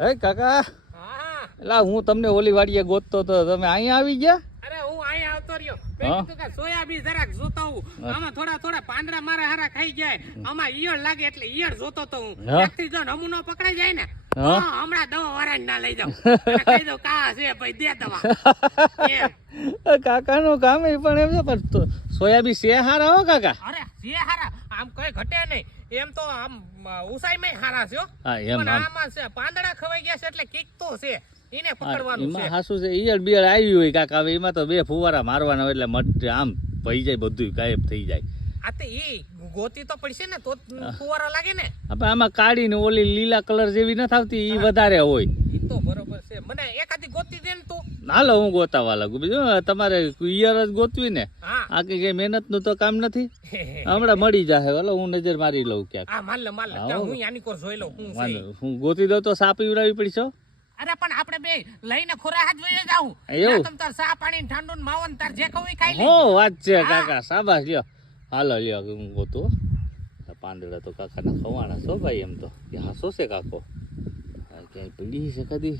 હે કાકા હા એલા હું તમને ઓલી વાડીએ ગોતતો તો તમે અહીંયા આવી ગયા? અરે હું અહીંયા આવતો રહ્યો. મેં કીધું કે સોયાબીન જરાક જોતો હું. આમાં થોડા પાંદડા મારા હારા ખાઈ જાય. આમાં ઈયળ લાગે એટલે ઈયળ જોતો તો હું. એકથી જો નમૂનો પકડાઈ જાય ને હમણાં દવા વરાણ ના લઈ જાઉં. કહી દઉં કા છે ભાઈ દે દવા. કાકાનું કામ એ પણ એમ છે પણ સોયાબીન છે હારા હો કાકા. અરે છે હારા આમ કઈ ઘટે નહીં. એમ તો આમ ઉસાઈમાં હારા છે હો. હા એમ પણ આમાં છે પાંદડા ખવાઈ ગયા છે એટલે કીક તો છે. એને પકડવાનું છે. એમાં હાસુ છે ઈયળ બિયળ આવી હોય કાકા. હવે એમાં તો 2 ફુવારા મારવાના હોય એટલે મટ આમ ભઈ જાય બધું ગાયબ થઈ જાય. આ તો ઈ ગોતી તો પડશે ને તો ફુવારા લાગે ને. આપણે આમાં કાઢી ને ઓલી લીલા કલર જેવી નથી આવતી ઈ વધારે હોય. ઈ તો બરોબર છે. મને એકાદી ગોતી દે ને તું. હાલો હું ગોતાવા લાગુ. બીજું તમારે ઈયળ જ ગોતવી ને. હા આ કઈ મહેનત નું તો કામ નથી. હમણાં મળી જાય. હાલો હું નજર મારી લઉં ક્યાંક. હા માલ લે હું યાની કોર જોઈ લઉં હું છે. હું ગોતી દઉં તો સાપ પીવડાવી પડશે. અરે પણ આપણે બે લઈને ખોરા હાથ વઈ જાવું. એવું તમ તાર સા પાણી ઠંડુ ને માવન તાર જે ખવું ખાઈ લે. હો વાત છે કાકા. શાબાશ લ્યો. હાલો લ્યો હું ગોતું. પાંદડા તો કાકાના ખવાના છો ભાઈ. એમ તો હાસો છે કાકો. ક્યાંય પડી છે કદી